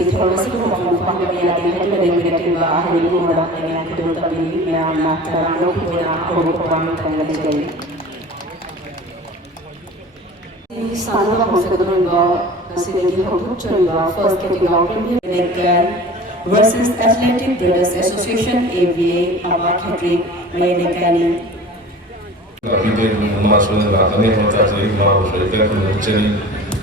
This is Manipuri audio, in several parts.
Masjid Hormasi Kumpulan Pahmiyah di Hati dan Direktur Ahli Umrah dengan Kedua Tabili yang Terano Punya Kumpulan Pengajian. Sana Hospital City Hospital First Category versus Athletic Brothers Association AVA Award Hattrick Mayadekani. Kita masuk dalam ini kita sendiri mahu kita mencari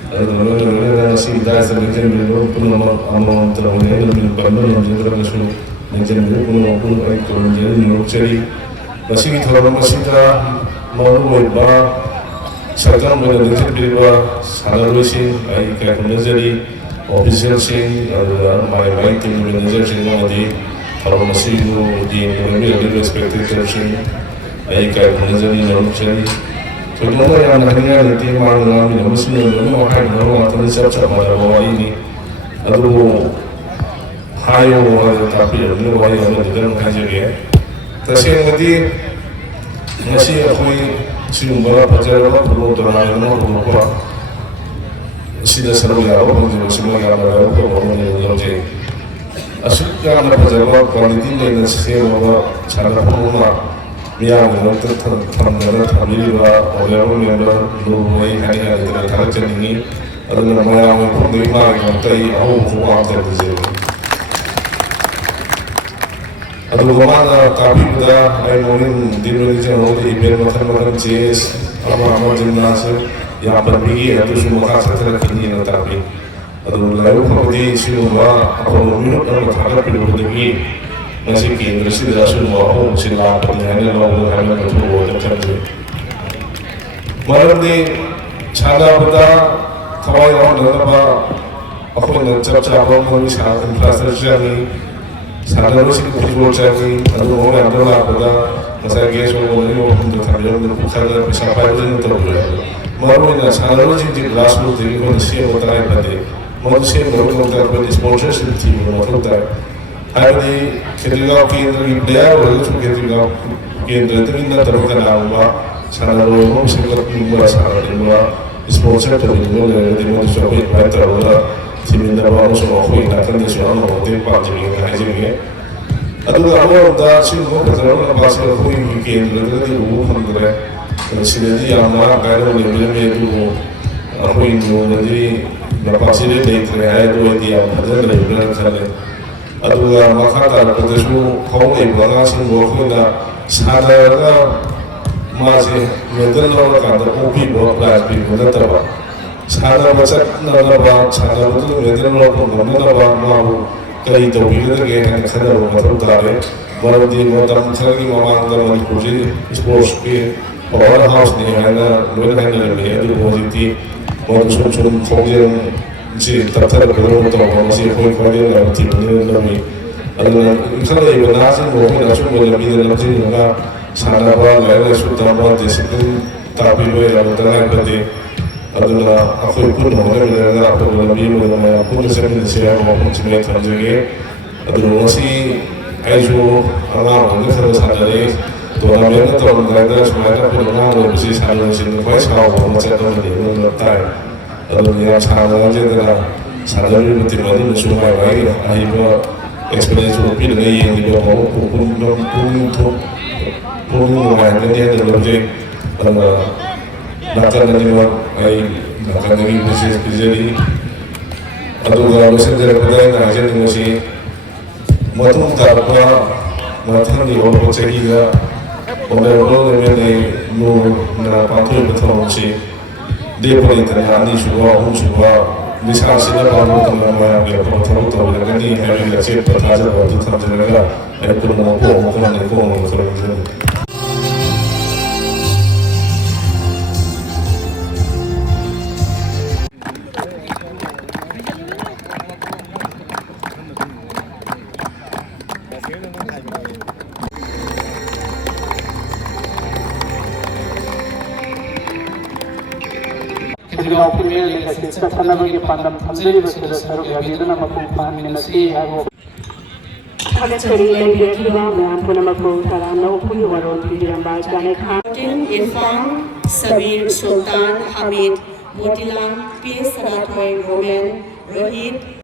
ada si dah sebenarnya belum pun nama terangnya belum pernah menjadi masuk menjadi belum pun itu menjadi mencari masih kita orang masih dah mahu berubah sekarang menjadi berubah sahaja sih kayak menjadi official sih ada main tim manager sih nanti kalau masih di lebih respected sih kayak menjadi mencari Kedua yang akhirnya nanti mengalami muslim dan orang orang siap-siap pada ini, aduh, hayo tapi ini orang yang tidak mengajar Tapi yang tadi masih aku siumba pacaran perlu terang perlu apa, sida selalu ya orang juga semua yang ada orang yang jadi, asal yang ada pacaran kualiti dan sesuatu cara perlu Mia menonton tambahan tambahan orang yang berluai hanya dengan karakter ini adalah orang yang menerima yang tay awal kuat terjadi. Aduh mana tapi pada ayat di Indonesia orang event macam CS apa jenis yang berbagi itu semua kasar kini tapi aduh lalu kalau semua apa minum dan berharap berbagi masih kini sudah semua orang sila perniagaan lalu kami berbuat terjadi. Malam ni cara pada kawai orang apa aku nak cakap orang sekarang infrastruktur ni sekarang masih berjual cari lalu orang adalah pada masa gas orang ni orang terjadi bukan siapa yang terjadi. Malam ni sekarang jadi grassroots ini manusia bertanya pada manusia bertanya pada sponsorship team bertanya Hari ketika kita berdaya, waktu ketika kita terima terbuka nama, sana orang mungkin berjumpa sana juga sponsor terjumpa dari mana suami betul orang tim ini baru semua kau ingatkan di sana orang tim pajak ini aja ni. Aduh, kamu dah semua perjalanan pasal kau ini kita dari rumah kita, sendiri yang mana kaya ni bila itu kau ini jadi berapa sih dia terkaya itu dia pada dari bulan sana. Aduh, maka tak ada tu kau ibu anak semua kau dah sadar masih mental orang kata kopi buat plastik buat apa? Sadar macam nama sadar tu mental orang pun nama mahu kali itu kita kena sadar orang tahu baru dia orang lagi mama orang kursi sports ke powerhouse ni ada luar ada lebih ada positif orang susun fokus जी तब तक बदलने तो हम इसे कोई कोई नहीं थी बदलने में अगर इंसान ये बना से वो भी नशो में लंबी दिन लंबी होगा सारा बार लैला शुद्ध बार डिसिप्लिन ताबी में लगता है बदे अगर आपको कुछ होने में लगा आपको लंबी में लगा आपको जैसे कि जैसे आप अपने चिन्ह समझेंगे अगर वैसी ऐसो अगर होने से सारा ले तो हमें तो लगा सुनाया तो लगा वो किसी साल में सिंह कोई साल वो मतलब तो नहीं लगता है Lalu yang sekarang aja adalah sadar itu tiba-tiba semua baik, akhirnya experience lebih dengan yang dia mau pun macam ni ada lebih nakal ni orang, nakal ni bisnis jadi, aduh kalau misalnya kita nak ajar ni mesti matung tak apa, matang ni orang percaya juga, orang ni nak pantau betul mesti. Dia paling terhani juga, misal sila kalau nama yang berpengaruh tahu dengan ini hari ini siapa tahu waktu terjadi juga, aku mau terjadi. Ketika Premier League sesuatu karena bagi pandang sendiri bersama seru bagi itu nama pemain minasi aku. Agak seri yang dia juga mengaku nama pemain punya warung di dalam bahasa mereka. Irfan, Sabir, Sultan, Hamid, Motilan, P. Sanatoy, Roman, Rohit,